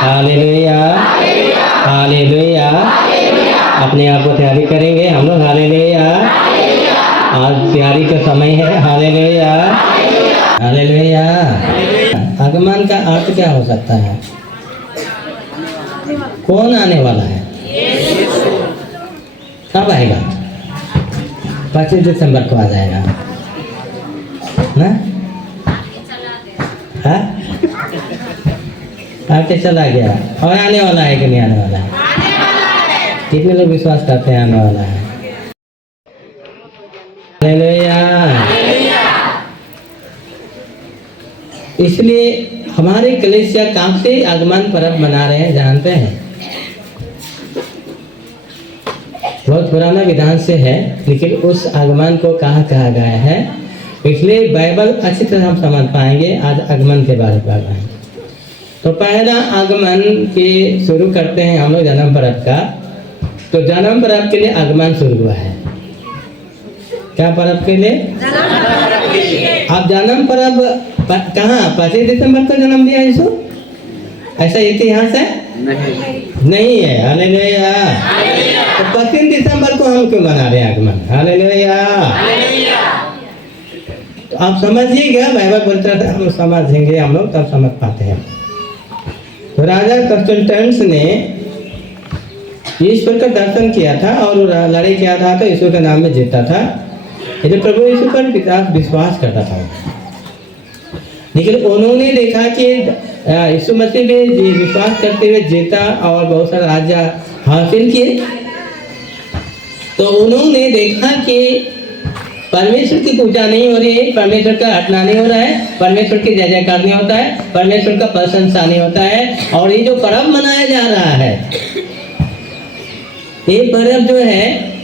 Hallelujah, hallelujah. अपने आप को तैयारी करेंगे हम लोग। हालेलुया। आज तैयारी का समय है। Hallelujah, hallelujah. आगमन का अर्थ क्या हो सकता है? कौन आने वाला है? कब आएगा? 25 दिसंबर को आ जाएगा ना? हाँ? आके चला गया। और आने वाला है कि नहीं आने वाला है? कितने लोग विश्वास करते हैं आने वाला है? हालेलुया। इसलिए हमारे कलीसिया कब से आगमन पर्व मना रहे हैं जानते हैं? बहुत पुराना विधान से है, लेकिन उस आगमन को कहाँ कहा गया है, इसलिए बाइबल अच्छी तरह हम समझ पाएंगे। आज आगमन के बारे में बताएंगे। तो पहला आगमन के शुरू करते हैं हम लोग जन्म पर्व का। तो जन्म पर्व के लिए आगमन शुरू हुआ है। क्या पर्व के लिए? अब जन्म पर्व कहाँ? 25 दिसंबर को जन्म दिया यीशु? ऐसा इतिहास है? नहीं है। हालेलुया। तो 25 दिसंबर को हम क्यों मना रहे हैं आगमन? हालेलुया। तो आप समझिएगा, बाइबल बोलता था हम समझेंगे, हम लोग तब समझ पाते हैं। तो राजा कॉन्स्टेंटाइनस ने ईश्वर का दर्शन किया था और लड़ाई किया था, तो ईश्वर के नाम में जीता था। यदि प्रभु यीशु पर विश्वास करता था, लेकिन उन्होंने देखा कि यीशु मसीह में विश्वास करते हुए जीता और बहुत सारा राज्य हासिल किए। तो उन्होंने देखा कि परमेश्वर की पूजा नहीं हो रही है, परमेश्वर का हटना नहीं हो रहा है, परमेश्वर की जय जयकार नहीं होता है, परमेश्वर का प्रशंसा नहीं होता है। और ये जो पर्व मनाया जा रहा है, ये पर्व जो है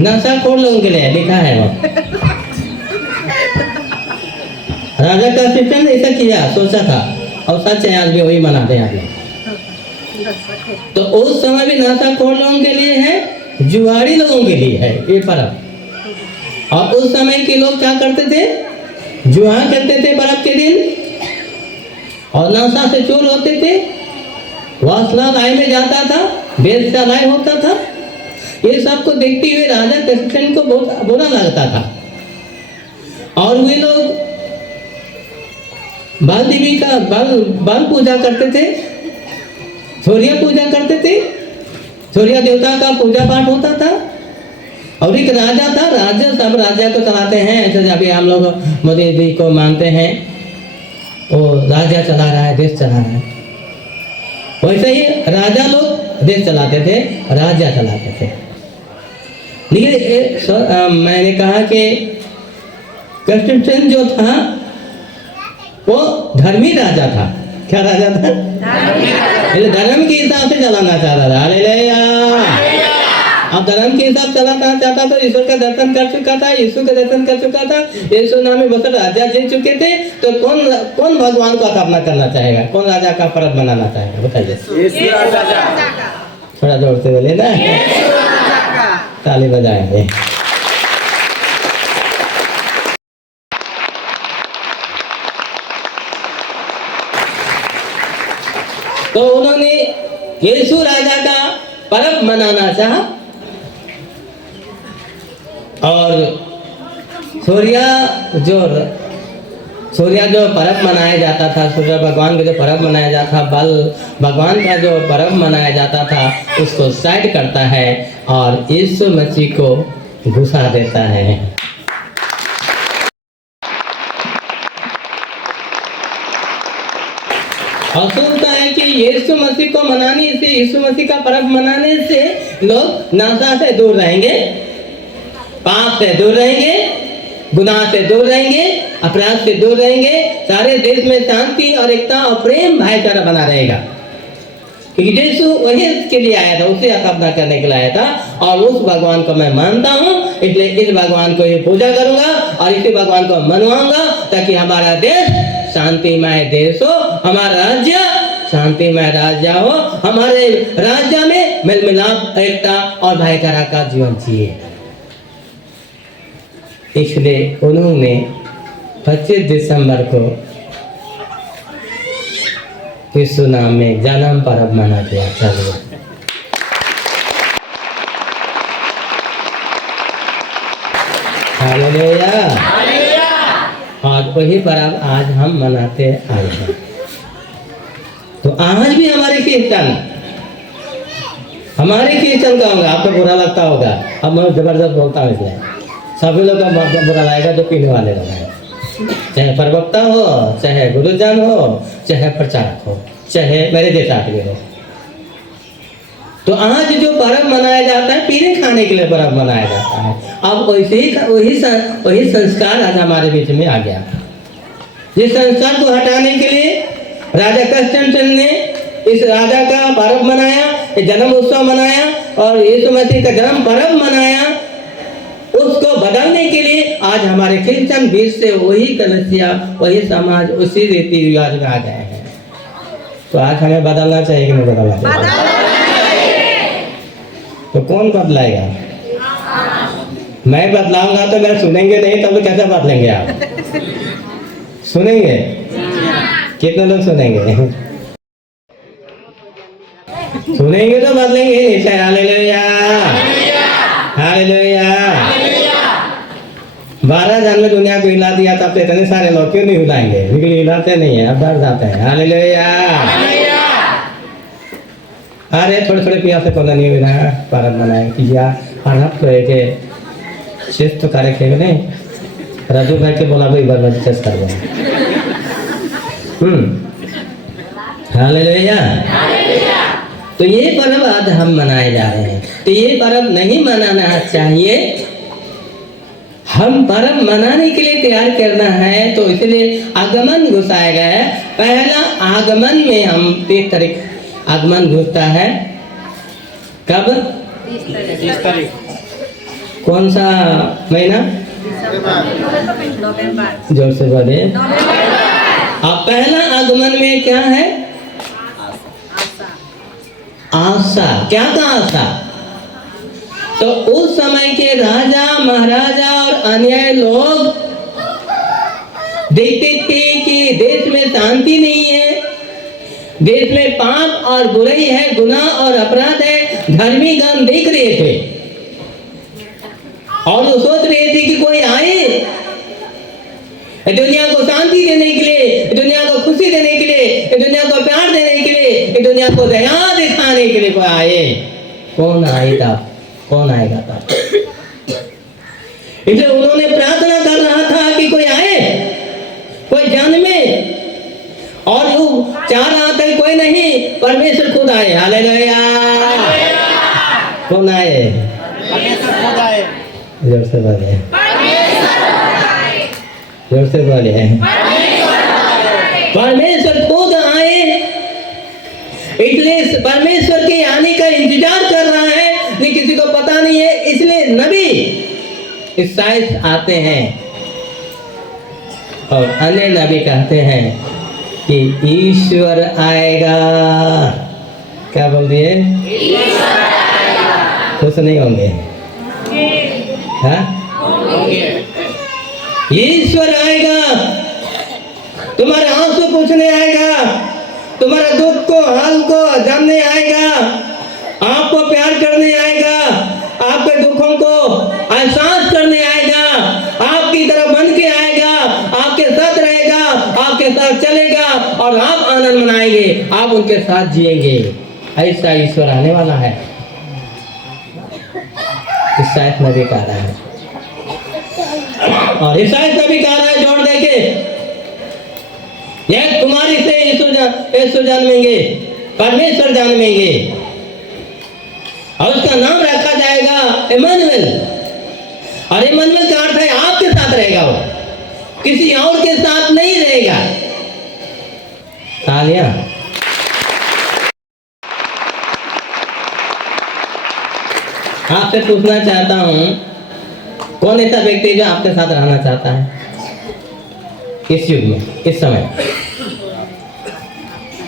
नशाखोर लोगों के लिए लिखा है। वो राजा का सिस्टम ने ऐसा किया, सोचा था, और सच है, आज भी वही मनाते हैं आप। तो उस समय भी नशाखोर लोगों के लिए है, जुआरी लोगों के लिए है ये पर्व। और उस समय के लोग क्या करते थे? जुआ करते थे पर्व के दिन, और नशा से चोर होते थे, वासना लाए में जाता था, बेच लाए होता था। ये सब को देखते हुए राजा कृष्ण को बहुत बुरा लगता था। और वे लोग बाल देवी का बाल पूजा करते थे, सूर्य पूजा करते थे, सूर्य देवता का पूजा पाठ होता था। और एक राजा था, राजा सब राजा को चलाते हैं। ऐसे जब हम लोग मोदी जी को मानते हैं, वो राजा चला रहा है, देश चला रहा है, वैसे ही राजा लोग देश चलाते थे, राजा चलाते थे। लेकिन मैंने कहा कि कॉन्स्टेंटाइन जो था वो धर्मी राजा था। क्या राजा था? धर्म के हिसाब से चलाना चाहता था। हालेलुया। अब धर्म के हिसाब चलाना चाहता तो ईश्वर का दर्शन कर चुका था, यीशु का दर्शन कर चुका था, यीशु नाम में बहुत राजा जीत चुके थे। तो कौन भगवान को स्थापना करना चाहेगा? कौन राजा का पर्व मनाना चाहेगा? बताइए। थोड़ा जोर से बोले ना, ताली बजाएंगे। तो उन्होंने यीशु राजा का पर्व मनाना चाहा, और सूर्य जो पर्व मनाया जाता था, सूर्य भगवान का जो पर्व मनाया जाता था, बल भगवान का जो पर्व मनाया जाता था, उसको साइड करता है और यीशु मसीह को घुसा देता है। और सुनता है कि यीशु मसीह को मनाने से, यीशु मसीह का पर्व मनाने से लोग नशा से दूर रहेंगे, पाप से दूर रहेंगे, गुनाह से दूर रहेंगे, अपराध से दूर रहेंगे, सारे देश में शांति और एकता और प्रेम भाईचारा बना रहेगा। क्योंकि यीशु वही के लिए आया था, उसे स्थापना करने के लिए आया था। और उस भगवान को मैं मानता हूँ, इसलिए इस भगवान को ये पूजा करूंगा और इसी भगवान को मनवाऊंगा, ताकि हमारा देश शांतिमय देश हो, हमारा राज्य शांतिमय राज्य हो, हमारे राज्य में मेल मिलाप, एकता और भाईचारा का जीवन जिए। इसलिए उन्होंने 25 दिसंबर को यीशु नाम में जन्म पर्व मना दिया। चलिए हालेलुया। और वही पर्व आज हम मनाते आए हैं। तो आज भी हमारे कीर्तन का होगा। आपको बुरा लगता होगा, अब मैं जबरदस्त बोलता हूँ इसलिए सभी लोग का बुरा लगेगा जो पीने वाले लोग हैं, चाहे प्रवक्ता हो, चाहे गुरुजन हो, चाहे प्रचारक हो, चाहे मेरे जैसा आदमी हो। तो आज जो पर्व मनाया जाता है पीने खाने के लिए पर्व मनाया जाता है। अब वही संस्कार आज हमारे बीच में आ गया। इस संस्कार को हटाने के लिए राजा कंस्टेंटाइन ने इस राजा का पर्व मनाया, जन्म उत्सव मनाया और यीशु मसीह का जन्म पर्व मनाया। उसको बदलने के लिए आज हमारे क्रिश्चियन बीच से वही कलीसिया, वही समाज, उसी रीति रिवाज में आ गए हैं। तो आज हमें बदलना चाहिए कि नहीं बदलना चाहिए? तो कौन बदलाएगा? मैं बदलाऊंगा तो मेरे सुनेंगे नहीं, तब कैसे बदलेंगे आप? सुनेंगे? कितने लोग सुनेंगे? सुनेंगे तो बदलेंगे। नीचे हालेलुया, हालेलुया। 12 जन में दुनिया को हिला दिया, तब तो इतने सारे लोग क्यों नहीं हिलाएंगे? लेकिन हिलाते नहीं है, अब डर जाते हैं। हालेलुया। अरे थोड़े थोड़े पिया से कोना नहीं हुआ पर्व मनाए किया और अब तो एक चेस्ट तो करे खे नहीं राजू भाई के बोला भाई बार चेस्ट कर दो। हालेलुया। तो ये पर्व आज हम मनाए जा रहे हैं। तो ये पर्व नहीं मनाना चाहिए, हम पर्व मनाने के लिए तैयार करना है। तो इसलिए आगमन घुसाया गया है। पहला आगमन में हम 30 तारीख आगमन घुसता है। कब? 30 तारीख। कौन सा महीना? जोर से बोले। अब पहला आगमन में क्या है? आशा। क्या का आशा? तो उस समय के राजा महाराजा और अन्य लोग देखते थे कि देश में शांति नहीं है, देश में पाप और बुराई है, गुनाह और अपराध है। धर्मी गण देख रहे थे और वो सोच रहे थे कि कोई आए दुनिया को शांति देने के लिए, दुनिया को खुशी देने के लिए, दुनिया को प्यार देने के लिए, दुनिया को दया दिखाने के लिए कोई आए। कौन आएगा? कौन आएगा तब? इसलिए उन्होंने प्रार्थना कर रहा था कि कोई आए, कोई जन्मे, और वो चाह रहा था कि कोई नहीं, परमेश्वर खुद आए। हालेलुया। कौन आए? परमेश्वर खुद आए। जोर से बोले, जोर से बोले। परमेश्वर खुद आए। इसलिए परमेश्वर के आने का इंतजार कर रहा है, लेकिन किसी को पता नहीं है। इसलिए नबी ईसाई आते हैं और अन्य नबी कहते हैं कि ईश्वर आएगा। क्या बोल दिए? खुश नहीं होंगे? हाँ? ईश्वर आएगा, तुम्हारे आंसू पूछने आएगा, तुम्हारे दुख को हाल को जानने आएगा, आपको प्यार करने आएगा, आपके दुखों को एहसास करने आएगा, आपकी तरफ बन के आएगा, आपके साथ रहेगा, आपके साथ चलेगा और आप आनंद मनाएंगे, आप उनके साथ जिएंगे। ऐसा ईश्वर आने वाला है। ईसाई नबी कह रहा है और ईसाई नबी कह रहा है जोड़ देके, ये तुम्हारी से यीशु जन्मेंगे, परमेश्वर जन्मेंगे और उसका नाम रखा जाएगा इम्मानुएल। और इम्मानुएल का अर्थ है आपके साथ रहेगा, वो किसी और के साथ नहीं रहेगा। तालियां। आपसे पूछना चाहता हूं, कौन ऐसा व्यक्ति जो आपके साथ रहना चाहता है इस युग में, इस समय?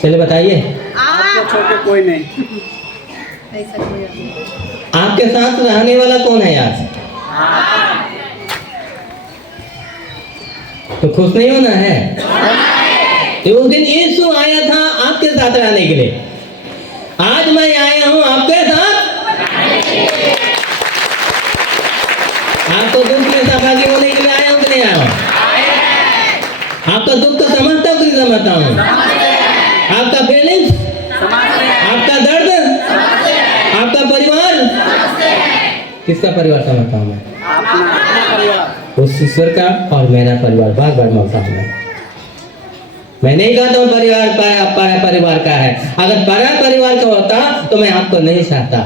चलिए बताइए। आपको छोटे कोई नहीं। आपके साथ रहने वाला कौन है आज? तो खुश नहीं होना है? तो उस दिन यीशु आया था आपके साथ रहने के लिए, आज मैं आया हूं आपके साथ। आपको दुख में सहभागी होने के लिए आया हूं कि नहीं आया हूं? आपका दुख को समझता हूं कि नहीं समझता हूं? आपका फीलिंग्स, आपका दर्द, आपका परिवार, किसका परिवार समझता हूं मैं? उस ईश्वर का और मेरा परिवार। बार बार मांगता हूं मैं नहीं कहता हूं परिवार para परिवार का है। अगर para परिवार का होता तो मैं आपको नहीं चाहता।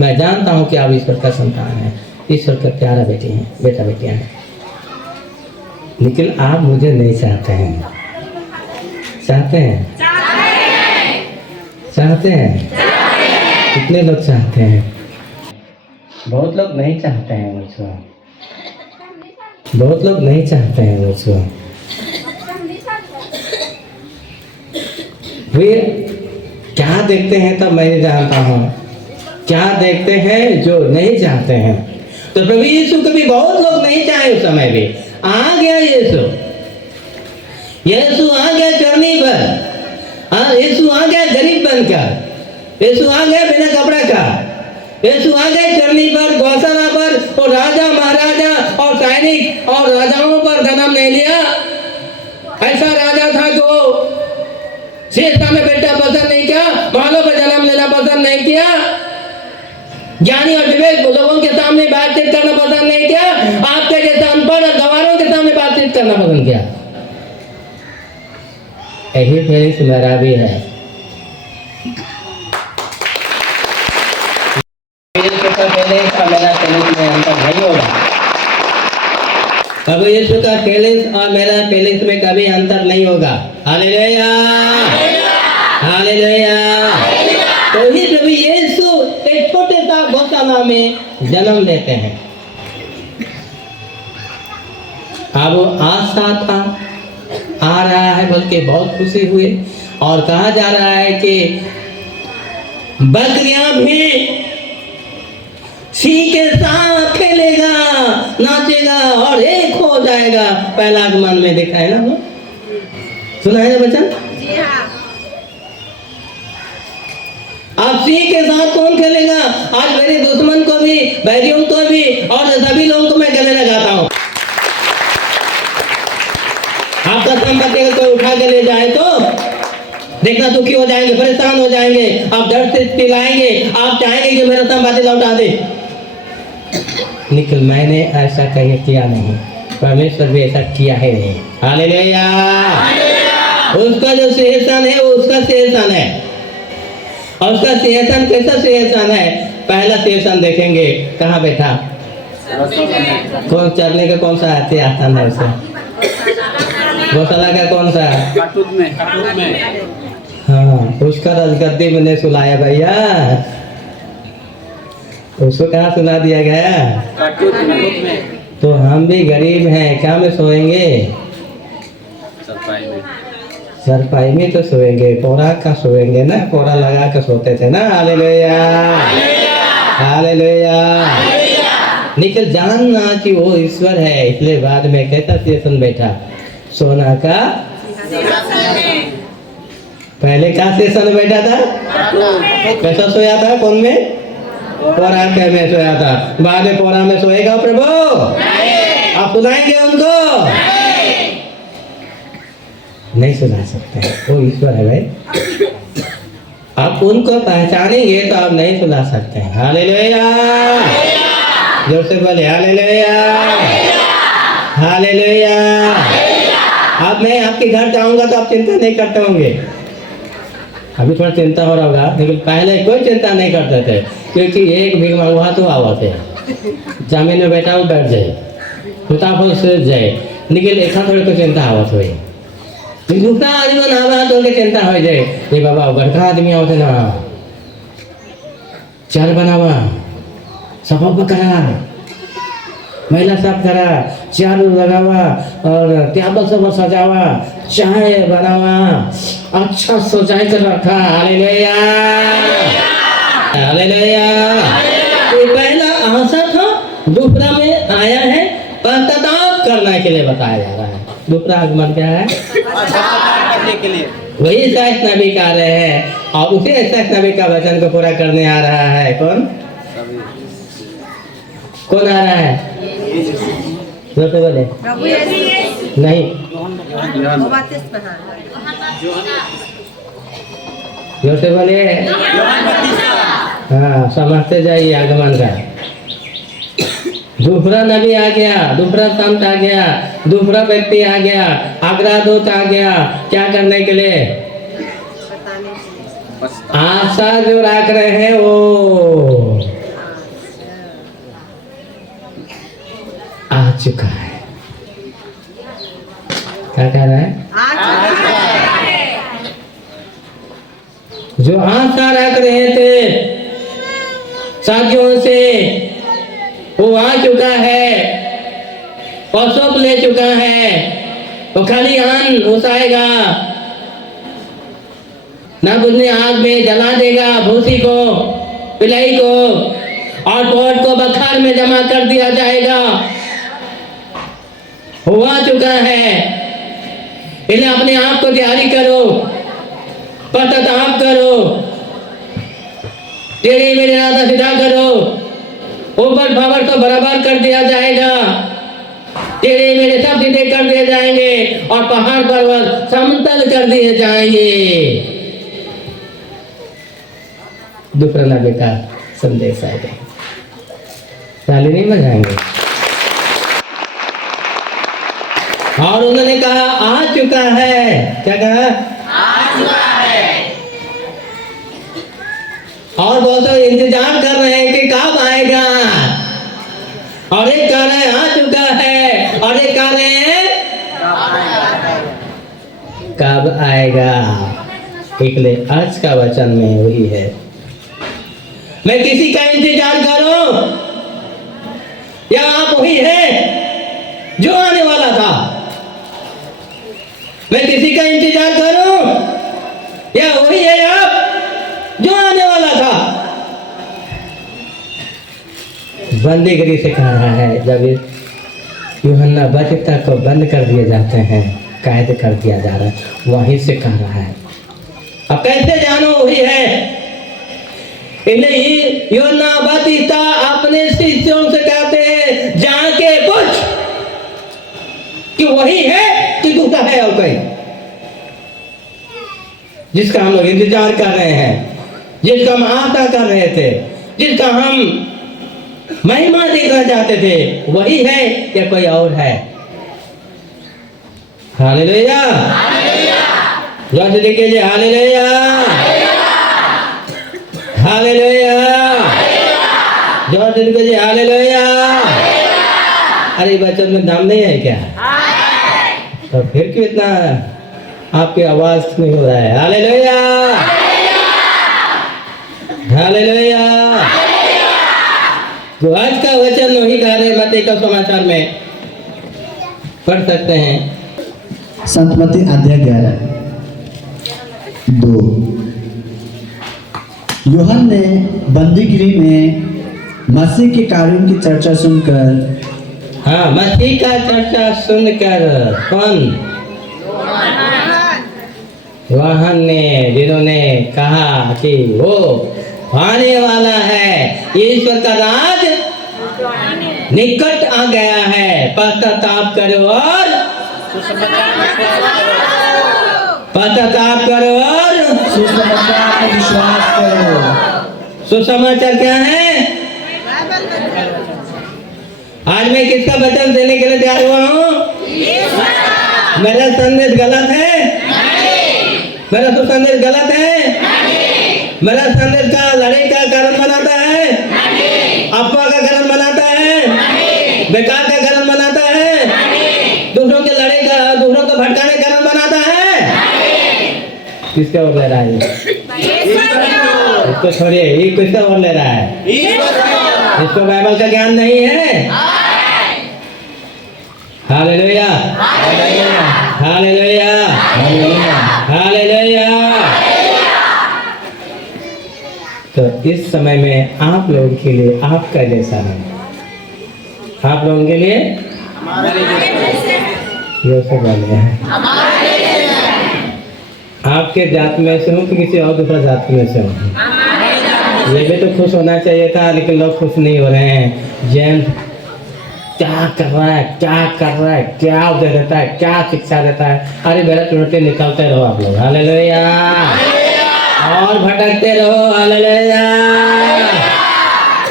मैं जानता हूं कि आप ईश्वर का संतान है, ईश्वर का प्यारा बेटी हैं, बेटा बेटियां हैं, लेकिन आप मुझे नहीं चाहते हैं। चाहते हैं? चाहते हैं? कितने लोग चाहते हैं? बहुत लोग नहीं चाहते हैं मुझको, बहुत लोग नहीं चाहते हैं मुझको। वे क्या देखते हैं तब मैं जानता हूँ, क्या देखते हैं जो नहीं चाहते हैं। तो प्रभु यीशु को भी बहुत लोग नहीं चाहे, उस समय भी आ गया यीशु। यीशु आ गया चरनी पर, यीशु आ गया गरीब बनकर, यीशु आ गया बिना कपड़ा का, यीशु आ गए चरनी पर, गौशाला पर, और राजा महाराजा और सैनिक और राजाओं पर जन्म ले लिया। ऐसा राजा था जो शेषा में बेटा पसंद नहीं किया, मालों पर जन्म लेना पसंद नहीं किया, ज्ञानी और विवेक लोगों के सामने बातचीत करना पसंद नहीं किया, आपके जैसे अनपढ़ और गवारों के सामने बातचीत करना पसंद किया। यही फीलिंग्स मेरा भी है। मेरा फीलिंग्स में अंतर नहीं होगा। प्रभु यीशु का फीलिंग्स और मेरा फीलिंग्स में कभी अंतर नहीं होगा। Hallelujah, hallelujah. तो ही प्रभु यीशु एक छोटे सा गौशाला में जन्म लेते हैं। अब आशा था, आ रहा है बोल के बहुत खुशी हुए, और कहा जा रहा है कि बकरियां भी सिंह के साथ खेलेगा, नाचेगा और एक हो जाएगा। पहला आगमन में देखा है ना, वो सुना है ना बच्चा? अब सिंह के साथ कौन खेलेगा? आज मेरे दुश्मन को भी, बैरियों को भी और सभी लोगों को मैं गले लगाता हूँ। आपका संपत्ति को उठा के ले जाए तो देखना दुखी हो जाएंगे, परेशान हो जाएंगे, आप दर्द से पिलाएंगे, आप चाहेंगे कि मेरा संपत्ति लौटा दे। लेकिन मैंने ऐसा कहीं किया नहीं, परमेश्वर भी ऐसा किया है नहीं। हालेलुया। उसका जो सिंहासन है वो उसका सिंहासन है, और उसका सिंहासन कैसा सिंहासन है? पहला सिंहासन देखेंगे कहाँ बैठा, कौन चढ़ने का कौन सा सिंहासन है उसे? गौशाला का कौन सा? काटूद में। हाँ, उसका रजगद्दी में नहीं सुलाया भैया, उसको कहाँ सुला दिया गया? काटूद में। तो हम भी गरीब हैं, क्या में सोएंगे? सरपाई में तो सोएंगे, कोरा का सोएंगे ना, कोरा लगा के सोते थे ना। Hallelujah, hallelujah. लेकिन जानना कि वो ईश्वर है, इसलिए बाद में कैसा सिंहासन बैठा? सोना का। पहले का सिंहासन बैठा था? कैसा सोया था? कौन में? पोरा के में सोया था। बाद में पोरा में सोएगा प्रभु? आप सुनाएंगे उनको? नहीं सुना सकते, वो ईश्वर है भाई। आप उनको पहचानेंगे तो आप नहीं सुना सकते। हालेलुया, जोर से बोले हालेलुया, हालेलुया। अब मैं आपके घर जाऊंगा तो आप चिंता नहीं करते होंगे। अभी थोड़ा चिंता हो रहा होगा, लेकिन पहले कोई चिंता नहीं करते थे, क्योंकि एक भीख मंगवा तो आवत है, जमीन में बैठा हो बैठ जाए, फटाफट से जाए, लेकिन ऐसा थोड़ी कोई चिंता आवत हुई। दूसरा आदमी आवा तो चिंता हो जाए, ये बाबा बड़का आदमी आवत ना, चार बनावा, सफा करा, महिला साफ करा, चार लगावा और टेबल सब सजावा, चाय बनावा, अच्छा सजाए कर रखा। Hallelujah, hallelujah. ये पहला आशा था, दूसरा में आया है पश्चाताप करने के लिए बताया जा रहा है। दूसरा आगमन क्या है? करने के लिए वही शायद नबी का आ रहे हैं और उसी शायद नबी का वचन को पूरा करने आ रहा है। कौन कौन आ रहा है? जोर से बोले। नहीं, जोर से बोले। हाँ, समझते जाइए आगमन का। दूसरा नबी आ गया, दूसरा संत आ गया, दूसरा व्यक्ति आ गया, आगरा दूत आ गया। क्या करने के लिए? आशा जो रख रहे हैं वो आ चुका है। क्या कह रहा है? जो आशा रख रहे थे साथियों से वो आ चुका है और सब ले चुका है। वो खाली अन्न उसाएगा, ना बुझने आग में जला देगा भूसी को, पिलाई को, और पोट को बखार में जमा कर दिया जाएगा। वो आ चुका है। इसलिए अपने आप को तैयारी करो, पश्चाताप करो, तेरे मेरे राधा सीधा करो। ऊपर खबर तो बराबर कर दिया जाएगा, तेरे मेरे सब सीधे कर दिए जाएंगे और पहाड़ पर्वत समतल कर दिए जाएंगे। दूसरा नबी का संदेश आएगा। ताली नहीं बजाएंगे। और उन्होंने कहा आ चुका है। क्या कहा? आ चुका है। और बहुत लोग इंतजार कर रहे हैं कि कब आएगा। और एक कह रहे हैं आ चुका है, और एक कह रहे हैं कब आएगा। इसलिए आज का वचन में वही है, मैं किसी का इंतजार करूं या आप वही है जो आने वाला था? मैं किसी का इंतजार करूं या वही है आप जो आने वाला था? बंदीगिरी से कह रहा है। जब यूहन्ना बचता को बंद कर दिए जाते हैं, कैद कर दिया जा रहा है, वहीं से कह रहा है। अब कैसे जानो वही है? नहीं, यूहन्ना बचता अपने शिष्यों से कहते हैं जाके पूछ कि वही है कि दूसरा है और कोई, जिसका हम लोग इंतजार कर रहे हैं, जिसका हम आशा कर रहे थे, जिसका हम महिमा देखना चाहते थे, वही है या कोई और है? हालेलुया, जोर से देखिए, हालेलुया, हालेलुया, जोर से देखिए, हालेलुया। अरे बच्चों में दाम नहीं है क्या? तो फिर क्यों इतना आपकी आवाज नहीं हो रहा है? Hallelujah, hallelujah. तो आज का वचन वही गा रहे मत्ती का समाचार में पढ़ सकते हैं। संत मत्ती अध्याय 11 2। यूहन्ना ने बंदीगिरी में मसीह के कार्यों की चर्चा सुनकर, हाँ, मसीह का चर्चा सुनकर, कौन? यूहन्ना ने, जिन्होंने कहा कि वो आने वाला है, ईश्वर का राज निकट आ गया है, पश्चाताप करो और पश्चाताप करो और सुसमाचार में विश्वास करो। सुसमाचार क्या है? आज मैं किसका वचन देने के लिए तैयार हुआ हूँ? मेरा संदेश गलत है? मेरा सुसंदेश गलत है? मेरा संदेश का लड़ाई का कारण बनाता है? अफवाह का कारण बनाता है? बेकार का कारण बनाता है? दूसरों के लड़ाई का, दूसरों को भटकाने का कारण बनाता है? किसके ओर ले रहा है? इसको छोड़िए, ये किसका ओर ले रहा है? इसको बाइबल का ज्ञान नहीं है। Hallelujah, hallelujah, hallelujah. तो इस समय में आप लोगों के लिए आपका जैसा है, आप लोगों के लिए ये से बोले हैं। आपके जात में से हूँ कि किसी और दूसरा जात में से हूँ? ये भी तो खुश होना चाहिए था, लेकिन लोग खुश नहीं हो रहे हैं। जैन क्या कर रहा है, क्या कर रहा है, क्या उपदेश देता है, क्या शिक्षा देता है? अरे मेरा चुनौती निकलते रहो आप लोग, हालेलुया, और भटकते रहो, हालेलुया।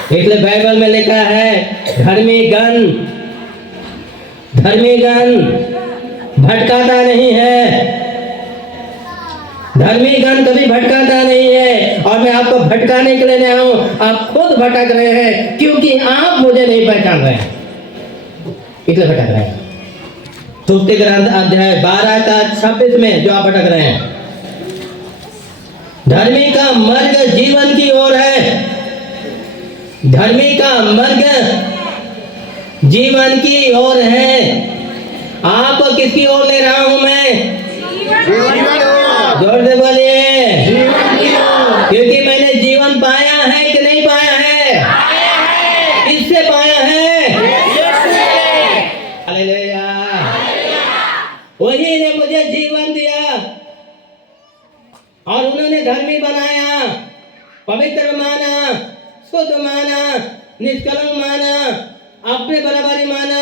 इसलिए बाइबल में लिखा है धर्मी गण भटकाता नहीं है, धर्मी गण कभी भटकाता नहीं है। और मैं आपको भटकाने के लिए आया हूं, आप खुद भटक रहे हैं क्योंकि आप मुझे नहीं पहचान रहे हैं, इसलिए भटक रहे हैं। तुलसी ग्रंथ अध्याय 12 का 26 में जो आप भटक रहे हैं, धर्मी का मार्ग जीवन की ओर है, धर्मी का मार्ग जीवन की ओर है। आप किसकी ओर ले रहा हूं मैं? जोर से बोलिए, क्योंकि मैंने जीवन पाया है कि नहीं पाया है? किससे पाया है? हालेलुया। वही ने मुझे जीवन दिया और उन्होंने धर्मी बनाया, पवित्र माना, शुद्ध माना, निष्कलंक माना, अपने बराबरी माना,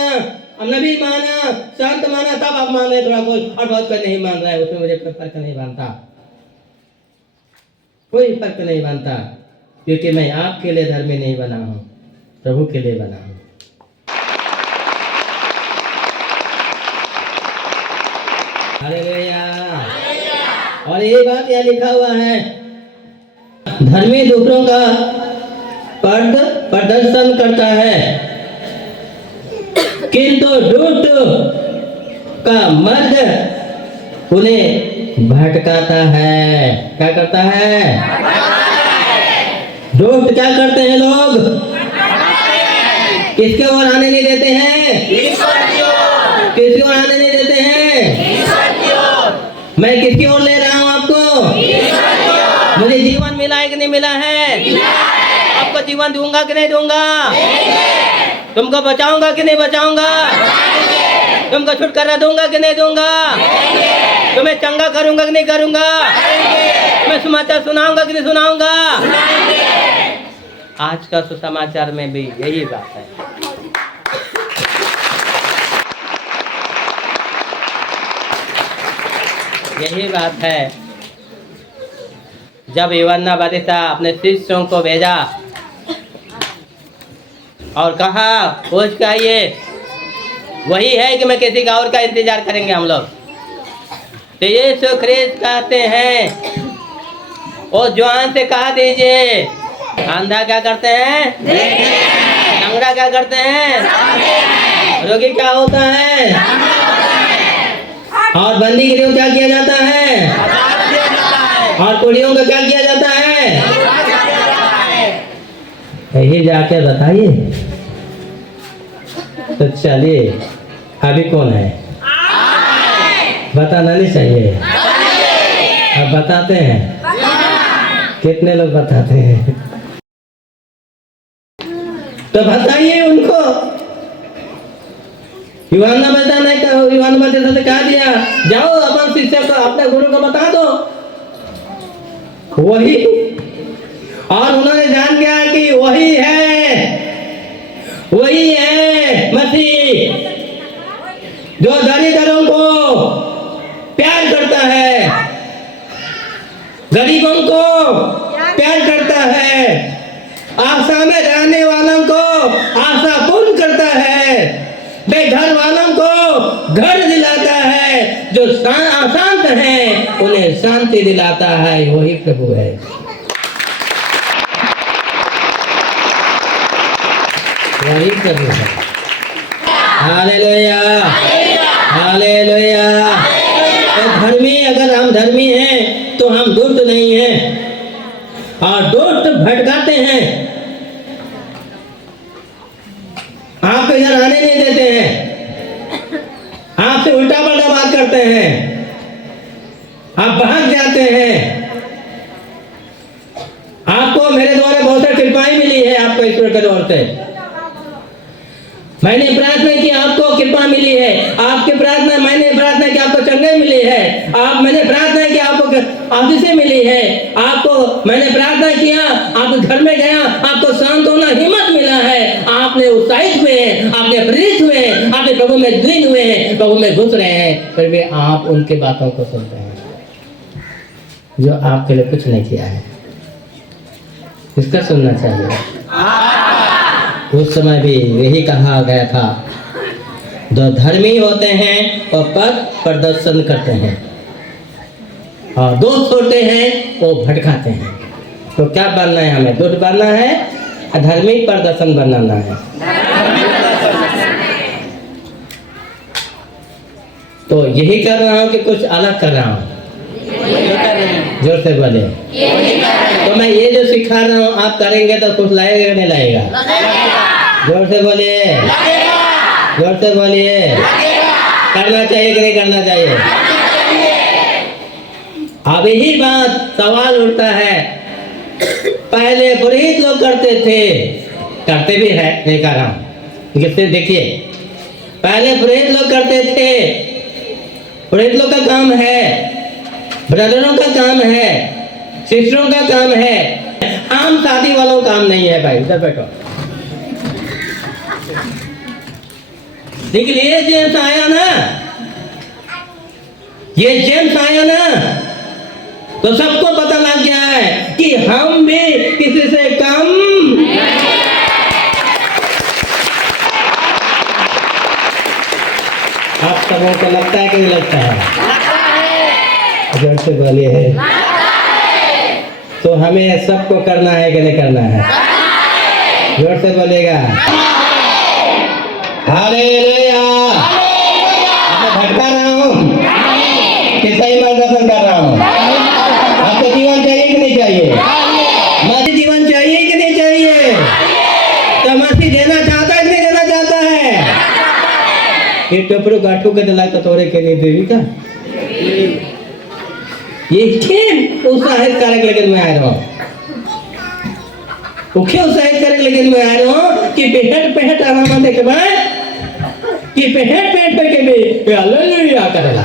नबी माना, संत माना। तब आप मान रहे थोड़ा कोई और बहुत कोई नहीं मान रहा है, उसमें मुझे कोई फर्क नहीं बनता, कोई फर्क नहीं बनता, क्योंकि मैं आपके लिए धर्मी नहीं बना हूं, प्रभु के लिए बना हूं। हालेलुया। और ये बात यहाँ लिखा हुआ है, धर्मी दूसरों का प्रदर्शन करता है, किंतु दुष्ट का मर्द उन्हें भटकाता है। क्या करता है? दुष्ट क्या करते हैं लोग? किसके ओर आने नहीं देते हैं? किसकी ओर आने नहीं देते हैं? मैं किसकी ओर ले रहा हूँ आपको? मुझे जीवन मिला है कि नहीं मिला है? आपको जीवन दूंगा कि नहीं दूंगा? तुमको बचाऊंगा कि नहीं बचाऊंगा? तुमको छुटकारा दूंगा कि नहीं दूंगा? तुम्हें चंगा करूंगा कि नहीं करूंगा? तुम्हें समाचार सुनाऊंगा कि नहीं सुनाऊंगा? आज का सुसमाचार में भी यही बात है। यही बात है। जब यूहन्ना बपतिस्मा अपने शिष्यों को भेजा और कहा खोज के आइए, वही है कि मैं किसी का और का इंतजार करेंगे हम लोग? तो यीशु ख्रिस्त कहते हैं, ओ जवान से कहा दीजिए, अंधा क्या करते हैं? लंगड़ा क्या करते हैं? रोगी क्या होता है? और बंदी गिरोह क्या किया जाता है? और कुड़ियों का क्या किया जाता है? ये जाके बताइए। तो चलिए, अभी कौन है? बताना नहीं चाहिए? अब बताते हैं। कितने लोग बताते हैं? तो बताइए उनको। यूहन्ना बपतिस्मा से कहा दिया, जाओ अपन शिष्य को, अपने गुरु को बता दो। वही, और उन्होंने जान गया कि वही है मसीह, जो दरिद्रों को प्यार करता है, गरीबों को प्यार करता है, आशा में रहने वालों को आशा पूर्ण करता है, बेघर वालों को घर दिलाता है, जो अशांत हैं उन्हें शांति दिलाता है। वही प्रभु है। वही प्रभु है। Hallelujah, hallelujah. धर्मी, अगर हम धर्मी हैं तो हम दुष्ट नहीं हैं, और दुष्ट भटकाते हैं, आपके घर आने नहीं देते हैं, आपसे उल्टा पलटा बात करते हैं, आप भाग जाते हैं। आपको मेरे द्वारा बहुत सारी कृपाएं मिली है, आपको ईश्वर के द्वार से मैंने प्रार्थना की, आपको कृपा मिली है। आपकी प्रार्थना, मैंने प्रार्थना की, आपको चंगाई मिली है। मैंने प्रार्थना की, आपको आशीष मिली है। आपको मैंने प्रार्थना किया, आप घर में गया, आपको शांत होना हिम्मत मिला है, आपने उत्साहित हुए हैं, आपने प्रेरित हुए हैं, आपने प्रभु में दृढ़ हुए हैं, प्रभु में घुस रहे हैं, फिर भी आप उनके बातों को सुनते हैं जो आपके लिए कुछ नहीं किया है। इसका सुनना चाहिए। उस समय भी यही कहा गया था, जो धर्मी होते हैं वो पथ प्रदर्शन करते हैं और दोस्त होते हैं वो भटकाते हैं। तो क्या बनना है हमें? दुष्ट बनना है, अधर्मी प्रदर्शन बनाना है। तो यही कर रहा हूँ कि कुछ अलग कर रहा हूँ? जोर से बोले। तो मैं ये जो सिखा रहा हूँ आप करेंगे तो कुछ लाएगा नहीं लाएगा? जोर से बोलिए, जोर से बोलिए। करना चाहिए कि नहीं करना चाहिए? अब यही बात सवाल उठता है, पहले पुरोहित लोग करते थे, करते भी है, नहीं कर रहा हूं। किससे? देखिए, पहले पुरोहित लोग करते थे, पुरोहित लोग का काम है, ब्रदरों का काम है, सिस्टरों का काम है, आम शादी वालों का काम नहीं है। भाई इधर बैठो। लेकिन ये जेम्स आया ना, ये जेम्स आया ना, तो सबको पता लग गया है कि हम भी किसी से कम आप सबों को लगता है कि नहीं लगता है? जोर से बोलिए है। तो हमें सबको करना है कि नहीं करना है? जोर से बोलेगा। हालेलुया। मैं भटका रहा हूँ कि सही मार्गदर्शन कर रहा हूँ? आपको जीवन चाहिए कि नहीं चाहिए? मसीह जीवन चाहिए कि नहीं चाहिए? तो मसीह देना चाहता है कि नहीं देना चाहता है? ये टोपरो गाठू के दिला तो तोरे के लिए देवी का ये क्यों उत्साहित कारक लेकिन मैं आ रहा हूँ, क्यों उत्साहित कारक लेकिन मैं आ रहा हूँ कि पेहट पेहट आराम देखे भाई कि पेहट पेहट पे के भी हालेलुया करेगा।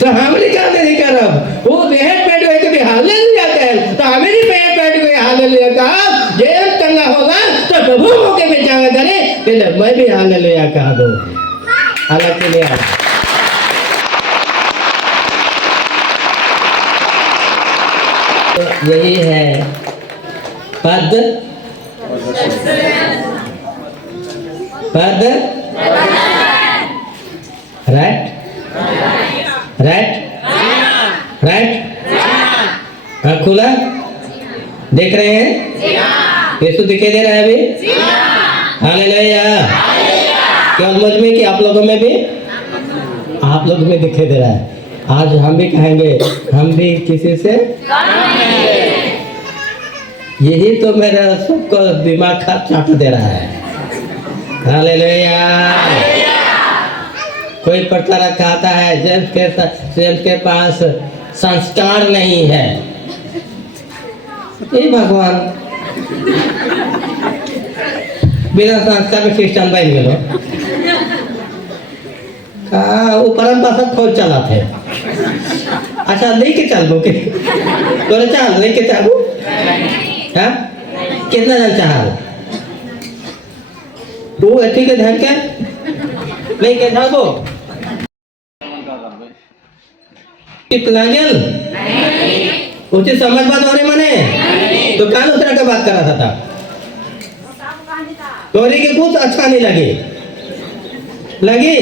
तो हमने क्या नहीं कर वो पेहट पेहट पे के भी हालेलुया कह, तो हमें भी पेहट पेहट पे हालेलुया कहा, जे तंगा होगा तो प्रभु के बेचावा करे कि मैं भी हालेलुया कहा दो। हालांकि नहीं आ तो यही है पद पद राइट राइट राइट खुला देख रहे हैं? यीशु दिखाई दे रहा है अभी? हालेलुया। केवल मुझ में कि आप लोगों में भी? आप लोगों में दिखाई दे रहा है। आज हम भी कहेंगे हम भी किसी से यही तो मेरा सबको दिमाग चाट दे रहा है। हालेलुया। कोई प्रचारक कहता है जेम्स के पास संस्कार नहीं है। ये भगवान बिना संस्कार में क्रिश्चियन बन गए। वो परम खोज चला थे। अच्छा लेके चल दो के तो चल लेके चलो। हाँ कितना जन चाह तू ठीक है ध्यान क्या लेके जाओ कितना गल उसे समझ बात हो रही मने तो कान उतरा के बात करा था तोरी के कुछ अच्छा नहीं लगी लगी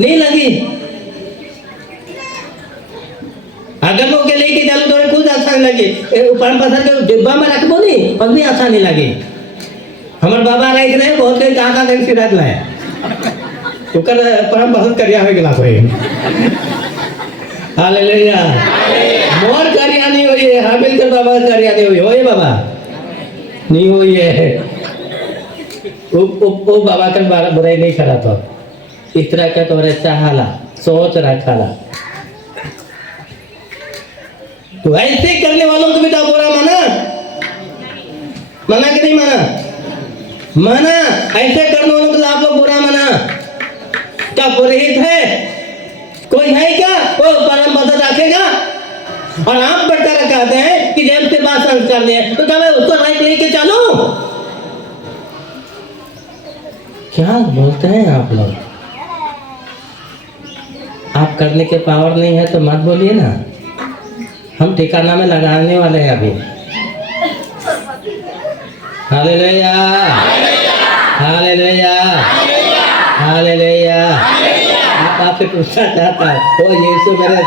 नहीं लगी अगर वो के लेके चलो तो कुछ अच्छा नहीं लगे परम पसंद के डिब्बा में रखबो नहीं पर भी अच्छा नहीं लगे हमारे बाबा रहे रहे बहुत कहीं कहाँ कहीं सिराज लाए तो कर परम पसंद करिया हो गया कोई हालेलुया मोर करिया नहीं हुई है हामिल कर बाबा करिया नहीं हुई होए बाबा नहीं हुई है वो बाबा का बुराई नहीं करा तो इस तरह का तुम्हारे चाहला सोच रखाला तो ऐसे करने वालों को भी तो बुरा माना माना कि नहीं माना मना, ऐसे करने वालों को आप लोग बुरा मना। क्या पुरोहित है? कोई है क्या वो परम पद रखेगा? और आप बढ़कर कहते हैं कि जब से बात संस्कार दिए, तो क्या मैं उसको राइट लेके चलूं? क्या बोलते हैं आप लोग? आप करने के पावर नहीं है तो मत बोलिए ना। हम ठिकाना में लगाने वाले हैं अभी। Hallelujah, hallelujah, hallelujah. आप आपसे पूछना चाहता है वो यीशु मेरे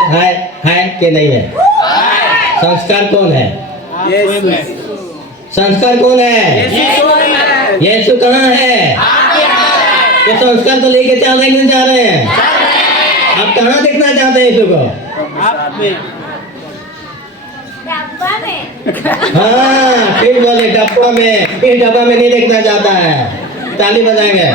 है कि नहीं है? संस्कार कौन है? संस्कार कौन है? यीशु कहाँ है? ये संस्कार तो लेके चलने नहीं जा रहे हैं। आप कहाँ देखना चाहते हैं यीशु को? हाँ ठीक बोले, डब्बा में। इस डब्बा में नहीं देखना चाहता है। ताली बजाएंगे।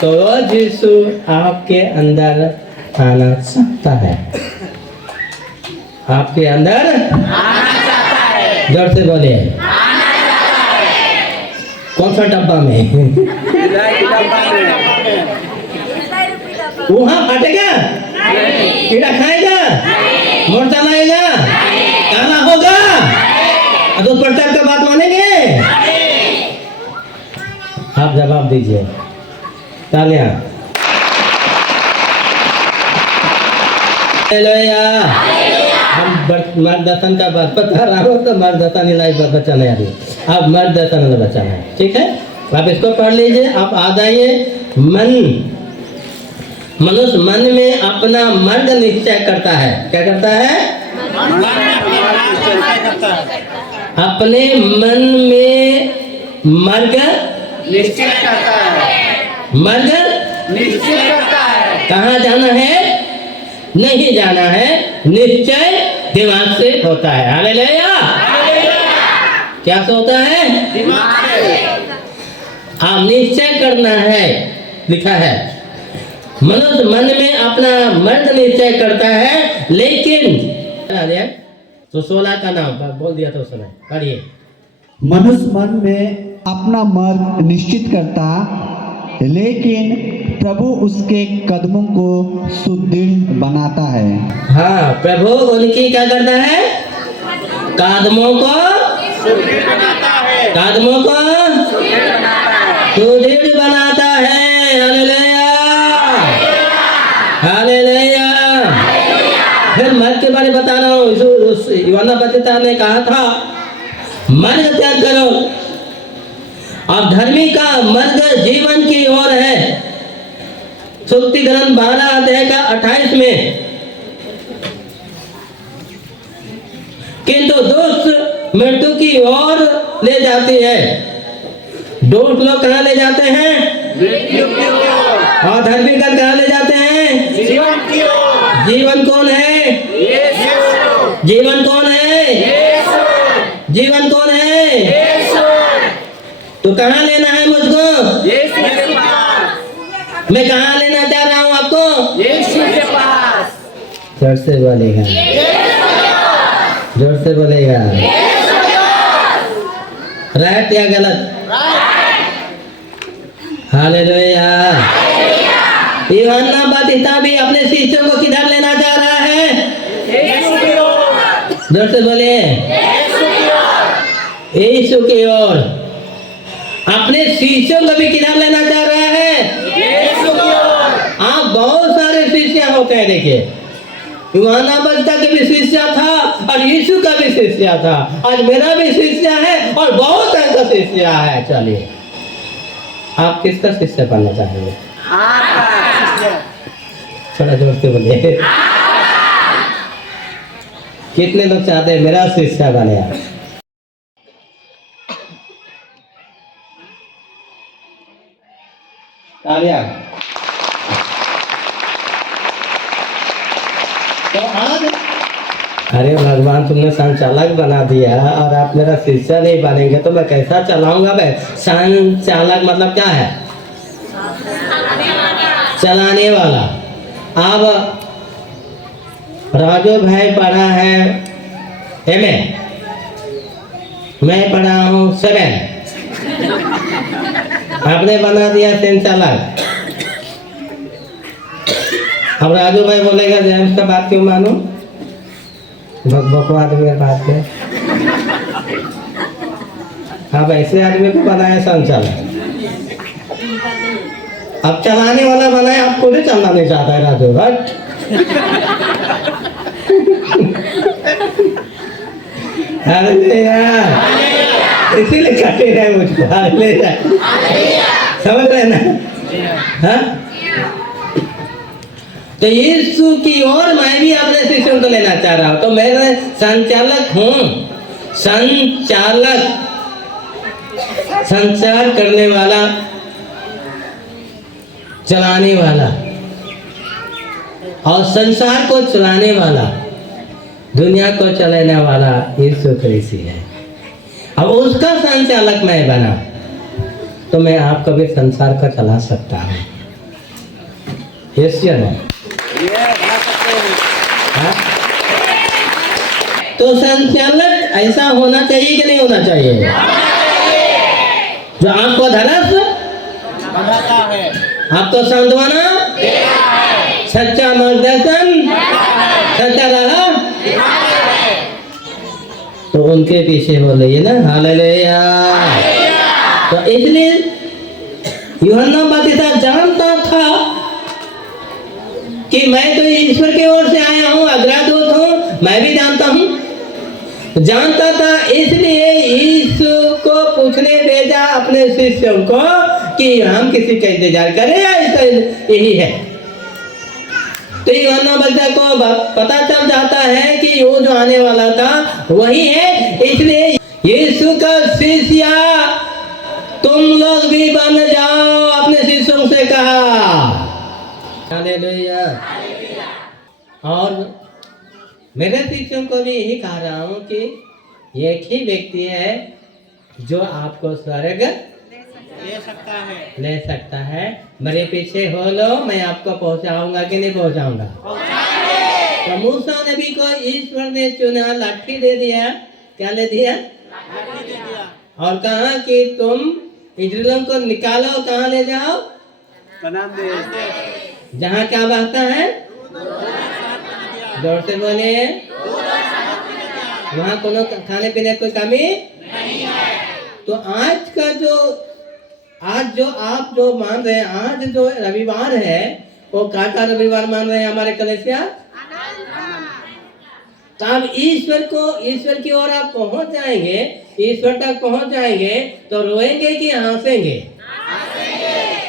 तो यीशु आपके अंदर आना चाहता है। आपके अंदर आना चाहता है। जोर से बोलिए। कौन सा डब्बा में? वहाँ फटेगा? कीड़ा खाएगा? मोर चलाएगा? काला होगा? तो प्रचार का बात मानेंगे? आप जवाब दीजिए। तालियां। हम मार्गदर्शन का बात बता रहा हूँ तो मार्गदर्शन इलाज बचाना है अभी। अब मार्गदर्शन बचाना है, ठीक है? आप इसको पढ़ लीजिए। आप आ जाइए। मनुष्य मन में अपना मर्द निश्चय करता है। क्या करता है? अपने मन में मर्ग निश्चय करता है। मर्ग निश्चय करता है। कहाँ जाना है? नहीं जाना है। निश्चय दिमाग से होता है। हालेलुया। क्या से होता है? दिमाग से। आप निश्चय करना है, लिखा है। मनुष्य मन में अपना मर्द निश्चय करता है, लेकिन तो 16 का नाम बोल दिया था उस समय। पढ़िए। मनुष्य मन में अपना मर्द निश्चित करता, लेकिन प्रभु उसके कदमों को सुदृढ़ बनाता है। हाँ, प्रभु उनकी क्या करता है? कदमों को सुदृढ़ बनाता है। कदमों को सुदृढ़ बनाता है। सुदृढ़ बनाता है। Hallelujah, hallelujah. फिर मर्द के बारे में बता रहा हूँ। यूहन्ना बपतिस्ता ने कहा था मर्द त्याग करो, अब धर्मी का मर्द जीवन की ओर है। सुक्ति ग्रंथ 12 अध्याय का 28 में। किंतु दुष्ट मृत्यु की ओर ले जाती है। दुष्ट लोग कहाँ ले जाते हैं? मृत्यु की ओर। और धर्मी का कहाँ ले जाते हैं? जीवन की ओर। जीवन कौन है? यीशु। जीवन कौन है? यीशु। जीवन कौन है? यीशु। तो कहाँ लेना है मुझको? यीशु के पास। मैं कहाँ लेना चाह रहा हूँ आपको? यीशु के पास। जोर से बोलेगा, जोर से बोलेगा। राइट या गलत? हालेलुया। यूहन्ना बपतिस्ता भी अपने शिष्यों को किधर लेना चाह रहा है? यीशु की ओर। जोर से बोलिए। यीशु की ओर। यीशु की ओर। अपने शिष्यों को भी किधर लेना चाह रहा है? यीशु की ओर। आप बहुत सारे शिष्य होते हैं। देखिए, यूहन्ना बपतिस्ता के भी शिष्य था और यीशु का भी शिष्य था। आज मेरा भी शिष्य है और बहुत ऐसा शिष्य है। चलिए, आप किसका शिष्य बनना चाहेंगे? थोड़ा जोर से बोलिए। कितने लोग चाहते हैं मेरा शिष्य बने? तालियां। तो आज अरे भगवान, तुमने संचालक बना दिया और आप मेरा शिष्य नहीं बनेंगे तो मैं कैसा चलाऊंगा? भाई, संचालक मतलब क्या है? चलाने वाला। अब राजू भाई पढ़ा है एमए, मैं पढ़ा हूँ 7, आपने बना दिया संचालक। अब राजू भाई बोलेगा जेम्स का बात क्यों मानो, बकवास आदमी की बात है। आप ऐसे आदमी को बनाया संचालक, अब चलाने वाला बनाए, आपको नहीं चलना नहीं चाहता है राजू भट्ट। अरे यार इसीलिए कटे रहे मुझको, समझ रहे ना? हाँ, तो यीशु की ओर मैं भी अपने शिष्यों को लेना चाह रहा हूं। तो मैं संचालक हूं, संचालक, संचार करने वाला, चलाने वाला और संसार को चलाने वाला, दुनिया को चलाने वाला यीशु मसीह है। अब उसका संचालक मैं बना तो मैं आपको भी संसार का चला सकता हूँ। यस या नो? हाँ? तो संचालक ऐसा होना चाहिए कि नहीं होना चाहिए? जो आपको धरस बढ़ाता है, आपको सांत्वना, सच्चा मार्गदर्शन, सच्चा राह, तो उनके पीछे बोलिए ना हालेलुया। तो इसलिए यूहन्ना बपतिस्मा जानता था कि मैं तो ईश्वर की ओर से आया हूँ, अग्रदूत हूँ, मैं भी जानता हूँ, जानता था। इसलिए यीशु को पूछने भेजा अपने शिष्यों को कि हम किसी का इंतजार करें या इसका यही है। तो यूहन्ना बच्चा को पता चल जाता है कि वो जो आने वाला था वही है। इसलिए यीशु का शिष्य तुम लोग भी बन जाओ, अपने शिष्यों से कहा। हालेलुया। और मेरे शिष्यों को भी यही कह रहा हूँ कि एक ही व्यक्ति है जो आपको स्वर्ग ले सकता है। मेरे पीछे हो लो, मैं आपको पहुंचाऊंगा कि नहीं पहुंचाऊंगा? तो मूसा नबी को ईश्वर ने चुना, लाठी दे दिया। क्या ले दिया? और कहा कि तुम इस्राएलियों को निकालो, कहाँ ले जाओ? जहाँ क्या बहता है, जोर से बोले, वहाँ कोनो खाने पीने कोई कमी नहीं है। तो आज जो आप जो मान रहे हैं, आज जो रविवार है वो काटा रविवार मान रहे हैं हमारे कलेसिया। तब ईश्वर की ओर आप पहुंच जाएंगे, ईश्वर तक पहुंच जाएंगे तो रोएंगे कि हंसेंगे?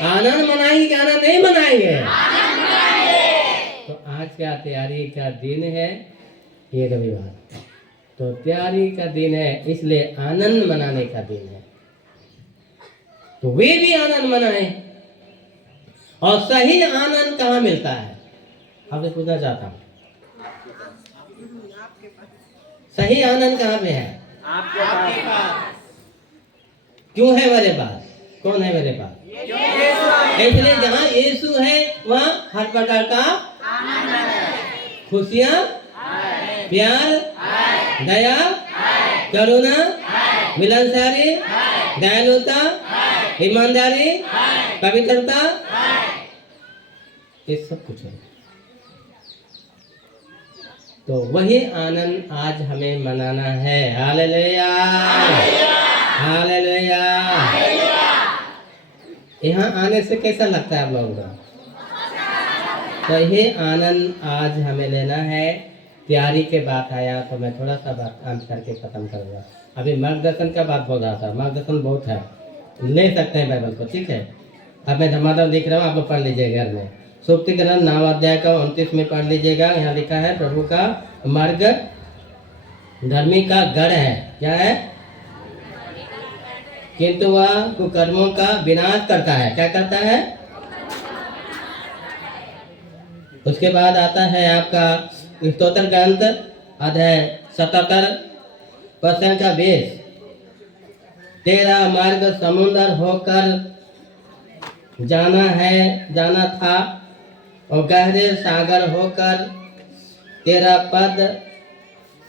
आनंद मनाएंगे कि आनंद नहीं मनाएंगे? तो आज का तैयारी का दिन है, ये रविवार तो तैयारी का दिन है, इसलिए आनंद मनाने का दिन है। तो वे भी आनंद मनाएं। और सही आनंद कहाँ मिलता है? आपसे पूछना चाहता हूँ, सही आनंद कहाँ पे है? आपके पास। क्यों है मेरे पास? कौन है मेरे पास? इसलिए जहाँ यीशु है वहाँ हर प्रकार का खुशियाँ, प्यार, दया, करुणा, मिलनसारी, दयालुता, ईमानदारी, पवित्रता, ये सब कुछ है। तो वही आनंद आज हमें मनाना है। Hallelujah, hallelujah. यहाँ आने से कैसा लगता है आप लोगों को? तो ये आनंद आज हमें लेना है। तैयारी के बात आया तो मैं थोड़ा सा बात अंत करके खत्म करूँगा। अभी मार्गदर्शन का बात बोल रहा था, मार्गदर्शन बहुत है, ले सकते हैं बाइबल को, ठीक है। अब मैं धमाधम लिख रहा हूँ, आप लोग पढ़ लीजिएगा घर में। सुक्ति ग्रंथ 9 अध्याय का 29 में पढ़ लीजिएगा। यहाँ लिखा है प्रभु का मार्ग धर्मी का गढ़ है। क्या है? किंतु वह कुकर्मों का विनाश करता है। क्या करता है? उसके बाद आता है आपका स्तोत्र ग्रंथ अध्याय 77 वचन का 20। तेरा मार्ग समुद्र होकर जाना था और गहरे सागर होकर तेरा पद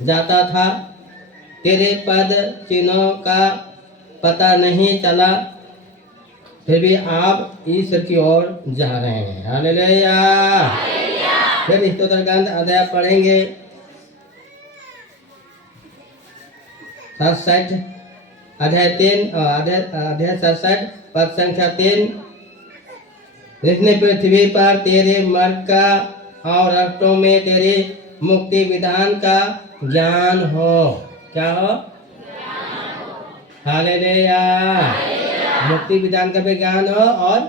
जाता था। तेरे पद चिन्हों का पता नहीं चला, फिर भी आप ईश्वर की ओर जा रहे हैं। हालेलुया। फिर स्तोत्र ग्रंथ अध्याय पढ़ेंगे 67 अध्याय 3 अध्याय 67 पद संख्या 3। जिसने पृथ्वी पर तेरे मार्ग का और राष्ट्रों में तेरे मुक्ति विधान का ज्ञान हो। क्या हो? हालेलुया। मुक्ति विधान का भी ज्ञान हो और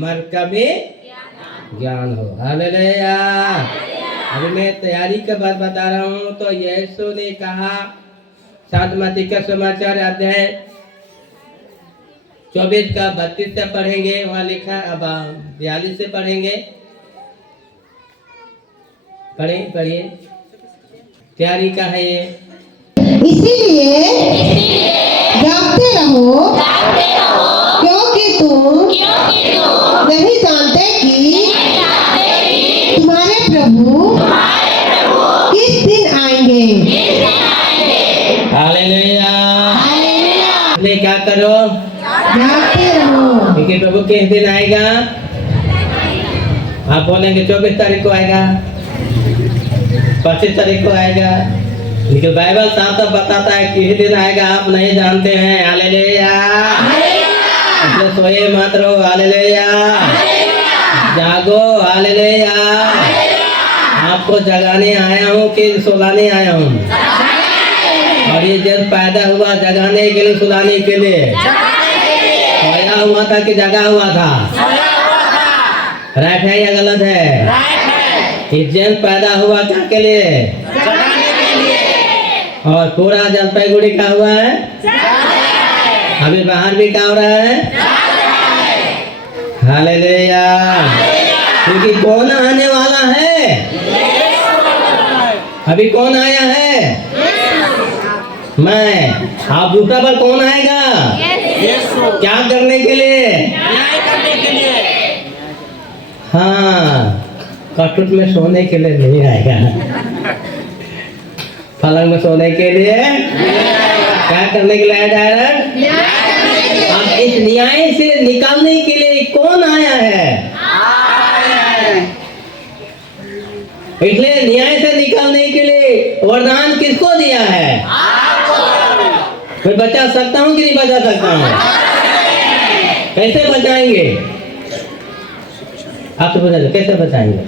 मार्ग का भी ज्ञान हो। हालेलुया। अभी मैं तैयारी के बाद बता रहा हूँ। तो यीशु ने कहा, सात मत्ती का समाचार अध्याय 24 का 32 से पढ़ेंगे, वहाँ लिखा। अब 42 से पढ़ेंगे। पढ़िए। तैयारी का है ये। इसीलिए जागते रहो, क्योंकि तुम नहीं जानते कि तुम्हारे प्रभु किस दिन आएंगे। हालेलुया। इसलिए क्या करो? जागते रहो, क्योंकि प्रभु किस दिन आएगा? आप बोलेंगे 24 तारीख को आएगा, 25 तारीख को आएगा, लेकिन बाइबल साफ साफ बताता है किस दिन आएगा आप नहीं जानते हैं। हालेलुया। इसलिए सोए मत रहो। हालेलुया। जागो। हालेलुया। आपको जगाने आया हूँ कि सुलाने आया हूँ? और ये जब पैदा हुआ जगाने के लिए, सुलाने के लिए? सोया हुआ था कि जगा हुआ था? राइट है या गलत है? इज्जत पैदा हुआ क्या के लिए? और पूरा जलपाईगुड़ी का हुआ है? अभी बाहर भी क्या हो रहा है? हालेलुया। क्योंकि कौन आने वाला है? अभी कौन आया है? मैं। आप दूसरा बार कौन आएगा? क्या करने के लिए? हाँ, कटुट में सोने के लिए नहीं आएगा, पलंग में सोने के लिए। क्या करने के लिए डायरेक्ट? अब इस न्याय से निकालने के लिए कौन आया है? इसलिए न्याय से निकालने के लिए वरदान किसको दिया है? मैं बचा सकता हूँ कि नहीं बचा सकता हूँ? कैसे बचाएंगे? आप तो बता कैसे बचाएंगे?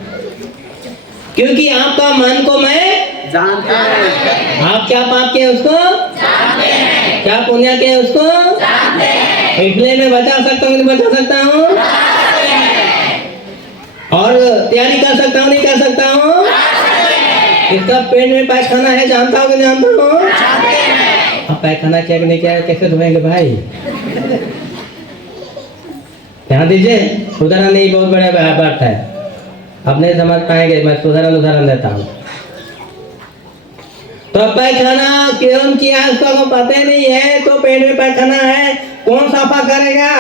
क्योंकि आपका मन को मैं जानते हैं। आप क्या पाप किए उसको जानते हैं, क्या पुण्य किए उसको जानते हैं। इसलिए मैं बचा सकता हूँ, नहीं बचा सकता हूँ? और तैयारी कर सकता हूँ, नहीं कर सकता हूँ? इसका पेट में पैखाना है, जानता हूँ कि नहीं जानता हूँ? अब पैखाना क्या नहीं किया कैसे धोएंगे भाई? ध्यान दीजिए, उदाहरण नहीं बहुत बड़ा बात है, अब नहीं समझ पाएंगे। मैं उदाहरण देता हूँ। तो पैखाना क्यों किया उसको पता ही नहीं है, तो पेट में पैखाना है, कौन साफा करेगा?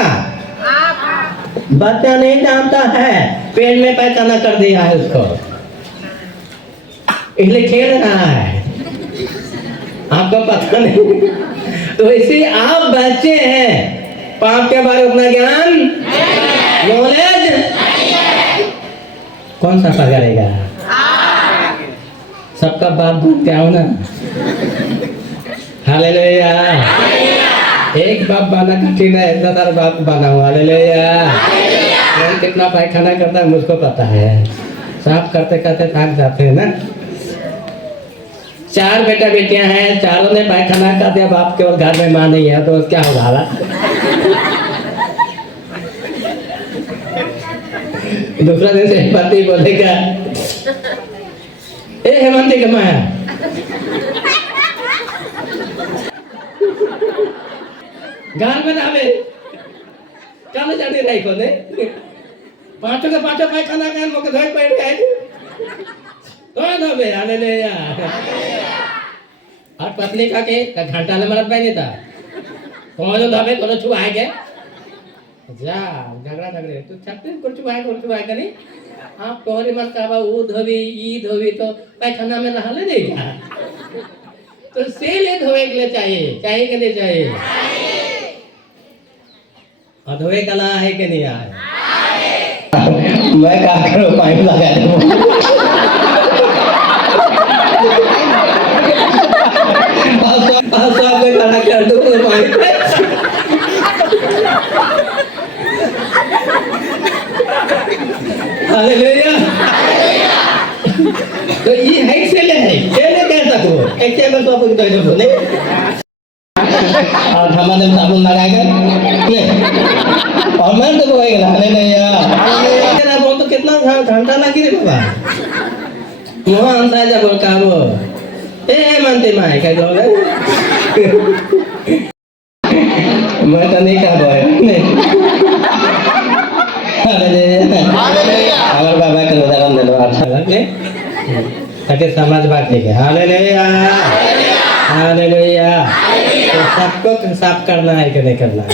बच्चा नहीं जानता है, पेट में पैखाना कर दिया है उसको, इसलिए खेल रहा है, आपको पता नहीं। तो इसी आप बच्चे हैं, पाप के बारे में उतना ज्ञान नॉलेज कौन साफा करेगा? सबका बाप क्या हो ना? हालेलुया। एक बाप बना कठिन है, इतना बाप बना हुआ। हालेलुया। कितना पैखाना करता है मुझको पता है, साफ करते करते थक जाते हैं ना। 4 बेटा बेटियां हैं, चारों ने पैखाना कर दिया, बाप केवल घर में मां नहीं है, तो क्या होगा? दूसरा दिन से पति बोलेगा, ए हेमंती के माया घर में आवे कल जाने रही कोने पांचों के पांचों पैखाना कर मोके धोई पड़ गए तो धोबे। हालेलुया। और पत्नी का के घंटा ले मरत नहीं था, कौन जो धोबे कोनो छुआए के जा झगड़ा झगड़े तू छत्ते कुछ छुआए नहीं। आप तोहरी मत कहबा वो धोबी ई धोबी, तो पैखाना में नहा ले नहीं क्या? तो सेले धोए के लिए चाहिए कि नहीं चाहिए? और धोए कला है कि नहीं है? मैं क्या करूँ, पाइप लगा दूँ। आपको खड़ा कर दूँ पाइप पे। हालेलुया। तो ये है सेले कैसा करो? एक चैनल तो आपको तो नहीं। और हमारे साबुन लगाएगा नहीं, और मैं तो बोलेगा हालेलुया। तेरा बोल तो कितना घंटा लगी रे बाबा। वहाँ अंसा जा बोल का वो ए मानते माय क्या बोल रहे? मैं तो नहीं कहा बोल नहीं। हालेलुया। हमारे बाबा के उदाहरण दे दो अच्छा लगे ताकि समझ बात है। Hallelujah hallelujah. तो सबको साफ करना है कि नहीं करना है?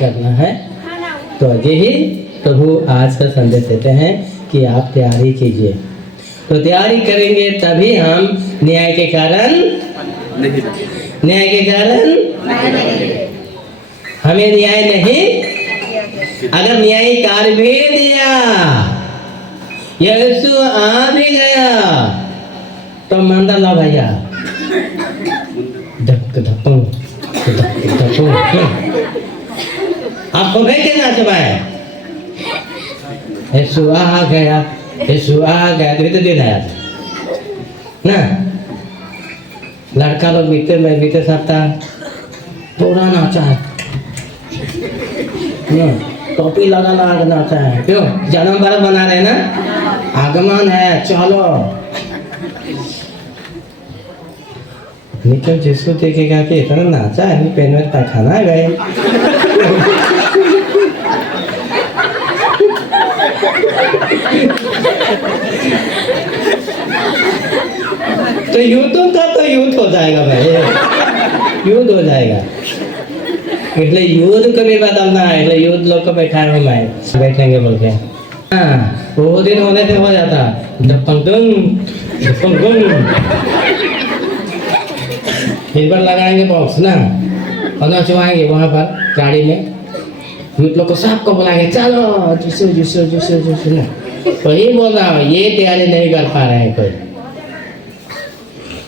करना है। तो यही प्रभु आज का संदेश देते हैं कि आप तैयारी कीजिए। तो तैयारी करेंगे तभी हम न्याय के कारण हमें न्याय नहीं। अगर न्याय कर भी दिया, यीशु आ भी गया तो मंदा ला भैया धपकन आपको भाई के ना चबाए यीशु आ गया तो दिन आया ना। लड़का लोग बीते सप्ताह पूरा नाचा है, टोपी लगाना नाचा है। क्यों? जन्म बार बना रहे ना, आगमन है, चलो निकल। जिसको देखेगा कि इतना नाचा है, पेन में पैखाना है गए। तो युद्धों का तो युद्ध हो जाएगा भाई, युद्ध हो जाएगा। इसलिए युद्ध को भी बदलना है। इसलिए युद्ध लोग को बैठाया हूँ मैं, बैठेंगे बोल के। हाँ, वो दिन होने से हो जाता इस बार लगाएंगे बॉक्स ना, और नचवाएंगे वहाँ पर गाड़ी में। युद्ध लोग को सबको बुलाएंगे, चलो जिसो ना। तो ये बोल रहा हूँ, ये तैयारी नहीं कर पा रहे हैं कोई।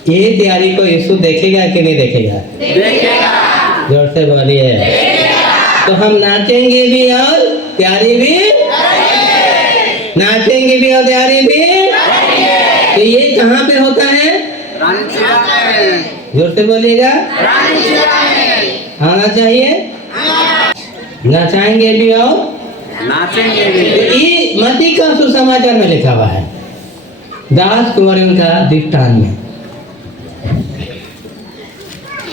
ये तैयारी को यीशु देखेगा कि नहीं देखेगा? देखेगा। जोर से बोलिए। तो हम नाचेंगे भी और तैयारी भी, नाचेंगे भी और तैयारी भी। तो ये कहाँ पे होता है? जोर से बोलिएगा। आना चाहिए। नचाएंगे भी और नाचेंगे भी। ये मत्ती का सुसमाचार में लिखा हुआ है, दास कुंवरों का दृष्टांत में।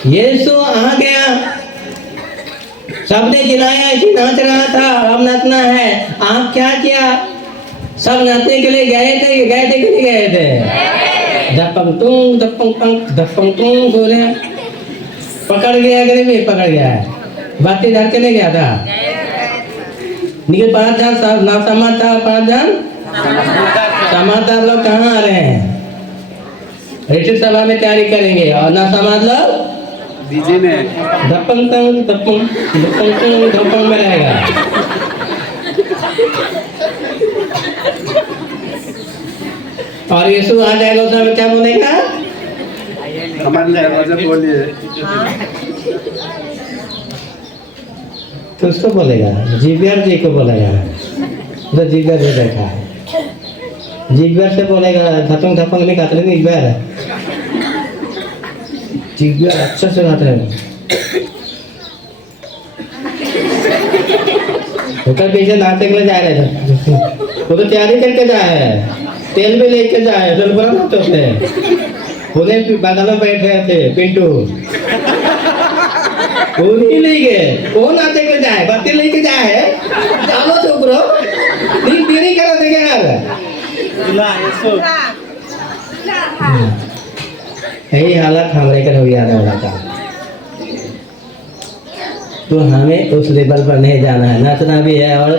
यीशु आ गया, सबने चिल्लाया, ऐसे नाच रहा था, अब नाचना है। आप क्या किया? सब नाचने के लिए गए थे कि नहीं गए थे? धपंग तुंग बोले, पकड़ गया कि नहीं पकड़ गया? बातें धर के नहीं गया था। निकल 5 जन ना समाजदार, 5 जन समाजदार लोग कहाँ आ रहे हैं? रिटिश सभा में तैयारी करेंगे, और ना समाज लोग डीजे में धपंग में रहेगा। और यीशु आ जाएगा, उस समय क्या बोलेगा? बोलिए। तो उसको बोलेगा, जीवियर जी को बोलेगा। तो जीवियर जी देखा है, जीवियर से बोलेगा, धपंग नहीं खाते नहीं जीवियर अच्छा से खाते हैं। पीछे नाचने के लिए जा रहे थे, वो तो तैयारी करके जाए, तेल भी लेके जाए, तो बुरा ना तो उन्हें बगल में बैठ रहे थे पिंटू, वो नहीं ले गए, वो नाचे के जाए, बत्ती लेके जाए, चलो चुप रहो, नहीं करा देंगे यार। यही हालत हमारे कर हो गया आने वाला का। तो हमें उस लेवल पर नहीं जाना है, नाचना भी है और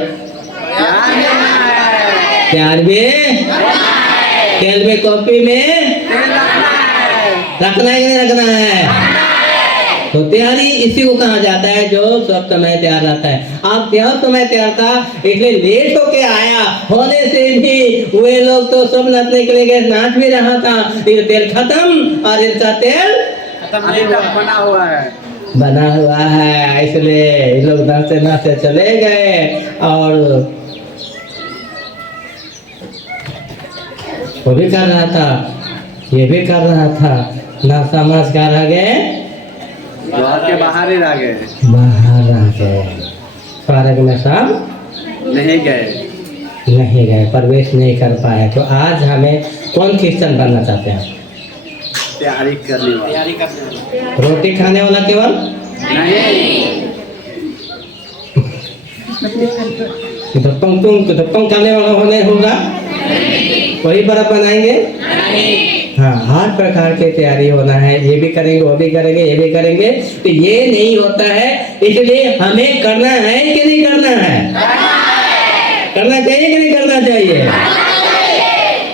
प्यार भी, तेल में कॉपी में रखना है कि नहीं रखना है? तो तैयारी इसी को कहा जाता है जो सब समय तैयार रहता है। आप क्या समय तैयार था, इसलिए लेट होके आया होने से भी वे लोग तो सब नाचने के लिए गए, नाच भी रहा था, ये तेल खत्म और इसका तेल खत्म नहीं हुआ, बना हुआ है। बना हुआ है, इसलिए ये लोग नाचते नाचते चले गए। और वो भी कर रहा था, ये भी कर रहा था, ना समझ कर रह गए, घर के बाहर ही रह गए, बाहर रह गए, स्वर्ग में सब नहीं गए। नहीं गए, प्रवेश नहीं कर पाए। तो आज हमें कौन क्रिश्चियन बनना चाहते हैं? तैयारी करने वाला, रोटी खाने वाला केवल नहीं, धप्पम खाने वाला होने होगा, वही बर्फ बनाएंगे। हाँ, हर प्रकार की तैयारी होना है, ये भी करेंगे, वो भी करेंगे, ये भी करेंगे। तो ये नहीं होता है, इसलिए हमें करना है कि नहीं करना है? करना चाहिए कि नहीं करना चाहिए?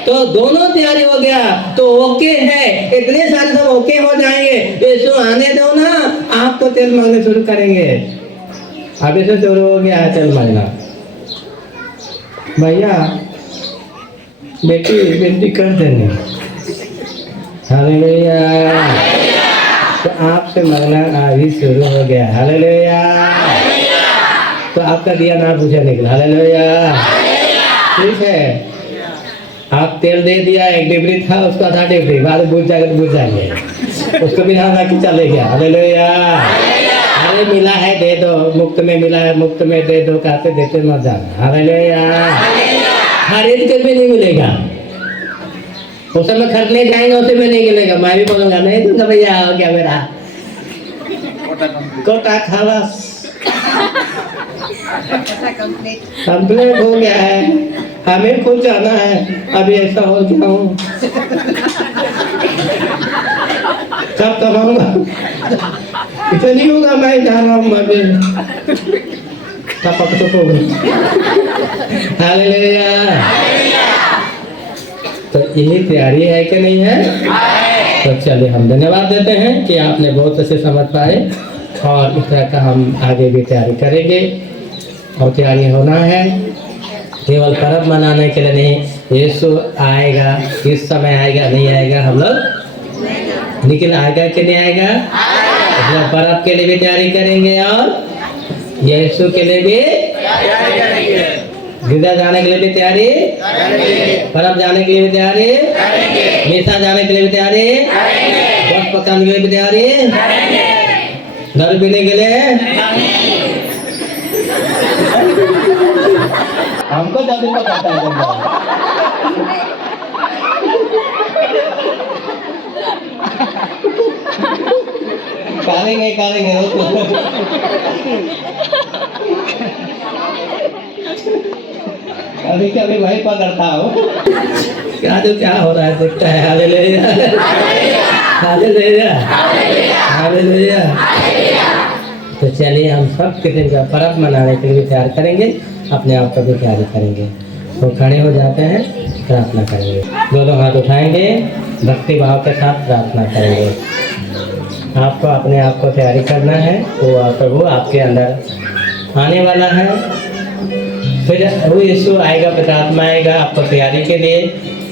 तो दोनों तैयारी हो गया, तो ओके है, इतने सारे सब ओके हो जाएंगे। यीशु आने दो ना, आपको तेल मांगने शुरू करेंगे। अभी से शुरू हो गया है तेल मांगना। भैया बेटी बेटी कर देने, हालेलुया। तो आपसे मांगना अभी शुरू हो गया, हालेलुया। तो आपका दिया ना पूछा निकला, हालेलुया। ठीक है, आप तेल दे दिया, एक डिबरी था, उसका आधा डिबरी, बाद में बुझ जाएगा तो बुझ जाएंगे, उसको भी ध्यान रख के चले गया, हालेलुया। अरे मिला है दे दो, मुफ्त में मिला है मुफ्त में दे दो, कहते देते मत जाना, हालेलुया। खरीद कर भी नहीं मिलेगा, उस समय खरीदने जाएंगे उसे में नहीं मिलेगा। मैं भी बोलूंगा नहीं दूंगा भैया, हो गया मेरा कोटा खलास, कंप्लीट हो गया है, हमें खुद जाना है। अभी ऐसा हो गया हूँ, कब कमाऊंगा, इतना नहीं होगा, मैं जा रहा हूँ अभी, हालेलुया। तो यही तैयारी है कि नहीं है? तो चलिए हम धन्यवाद देते हैं कि आपने बहुत अच्छे समझ पाए, और इस तरह का हम आगे भी तैयारी करेंगे। और तैयारी होना है, केवल पर्व मनाने के लिए नहीं। यीशु आएगा, किस समय आएगा नहीं आएगा हम लोग लेकिन आएगा कि नहीं आएगा, इसलिए पर्व के लिए भी तैयारी करेंगे और यीशु के लिए भी गिरजा जाने के लिए भी तैयारी, पर्व जाने के लिए भी तैयारी, मिसा जाने के लिए भी तैयारी, बस पकाने के लिए भी तैयारी, दारू पीने के लिए हमको जल्दी पकड़ता है। करेंगे अभी कभी वही पकड़ता हूँ, क्या जो क्या हो रहा है देखता है। Hallelujah, hallelujah, hallelujah. तो चलिए हम सब किसी का पर्व मनाने के लिए तैयार करेंगे, अपने आप को भी तैयारी करेंगे। तो खड़े हो जाते हैं, प्रार्थना करेंगे, दोनों हाथ उठाएंगे, भक्ति भाव के साथ प्रार्थना करेंगे। आपको अपने आप को तैयारी करना है, तो प्रभु आपके अंदर आने वाला है। फिर वो यीशु आएगा, पवित्र आएगा आपको तैयारी के लिए,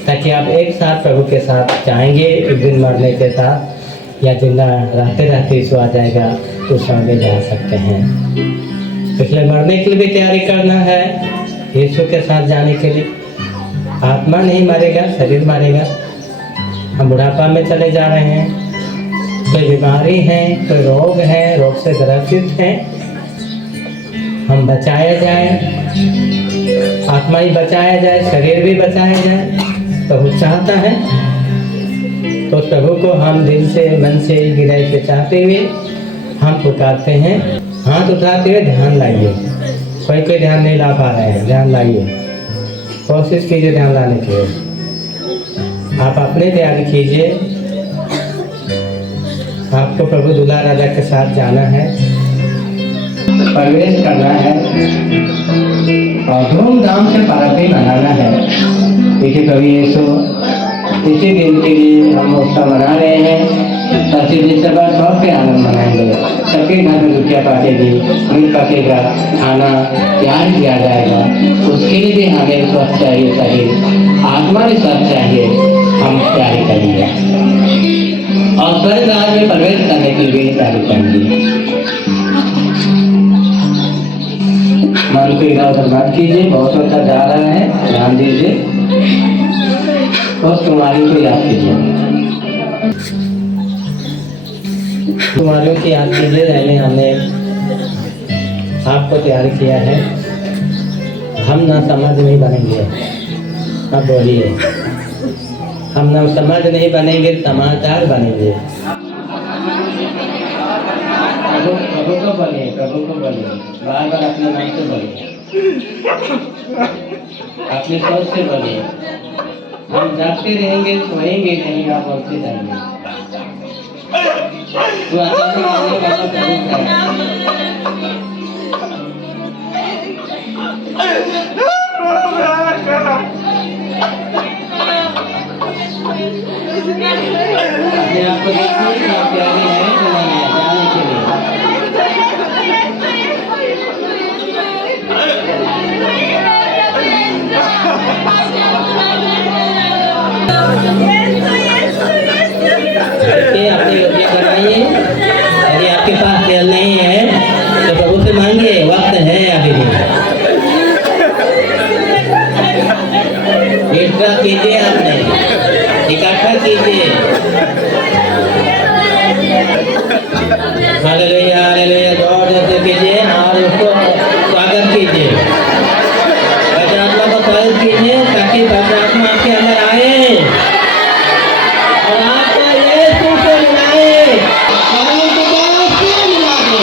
ताकि आप एक साथ प्रभु के साथ जाएंगे। एक दिन मरने के साथ या जिंदा रहते रहते यीशु आ जाएगा तो आगे जा सकते हैं। इसलिए मरने के लिए भी तैयारी करना है, यीशु के साथ जाने के लिए। आत्मा नहीं मरेगा, शरीर मरेगा। हम बुढ़ापा में चले जा रहे हैं, कोई बीमारी है, कोई रोग है, रोग से ग्रसित हैं, हम बचाया जाए, आत्मा ही बचाया जाए, शरीर भी बचाया जाए। प्रभु चाहता है, तो प्रभु को हम दिल से, मन से, हृदय से चाहते हुए हम पुकारते हैं। हाथ उठाते हुए ध्यान लाइए, कोई ध्यान नहीं ला पा रहे हैं, ध्यान लाइए, कोशिश कीजिए ध्यान लाने की। आप अपने तैयारी कीजिए, आपको प्रभु दूल्हा राजा के साथ जाना है, प्रवेश करना है और धूमधाम से पर्व भी मनाना है। देखिए कभी यीशु इसी दिन के लिए हम उत्सव मना रहे हैं। 25 दिसंबर बहुत के आनंद मनाएंगे। सबके घर में रुपया पाकेगी, मीट पकेगा, खाना तैयार किया जाएगा। उसके लिए भी हमें स्वस्थ चाहिए, शरीर आत्मा भी स्वस्थ चाहिए। हम तैयारी करेंगे और स्वर्ग राज्य में प्रवेश करने के लिए तैयारी करेंगे। मन को इधर उधर मत कीजिए, बहुत अच्छा जा रहा है, ध्यान दीजिए। कुमारी को याद कीजिए, कुमारियों की याद कीजिए। रहने हमने आपको तैयार किया है। हम ना समझ नहीं बनेंगे। अब बोलिए, हम ना समझ नहीं बनेंगे, समाचार बनेंगे। प्रभु को बोलिए, प्रभु को बोलिए, बार बार अपने नाम से बोलिए, अपनी सोच से बोलिए। हम जागते रहेंगे, सोएंगे नहीं, आप बोलते जाएंगे। तो अचानक आने वाला प्रभु अपने आप को देखिए, आप प्यारे हैं कि नहीं है, जाने के लिए। अपने योग्य कराइए। यदि आपके पास तेल नहीं है तो प्रभु से मांगिए, वक्त है अभी भी। इकट्ठा कीजिए, आपने इकट्ठा कीजिए। हालेलुया, हालेलुया, जोर से कीजिए और उसको स्वागत कीजिए। पवित्र आत्मा को स्वागत कीजिए ताकि पवित्र आत्मा आपके अंदर आए और आपको यीशु से मिलाए और आपको बात से मिला दे।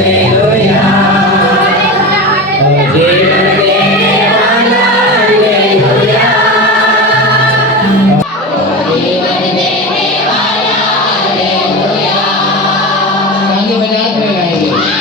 हालेलुया ओ जीवन देने वाला हालेलुया आगे मजाक में गाएंगे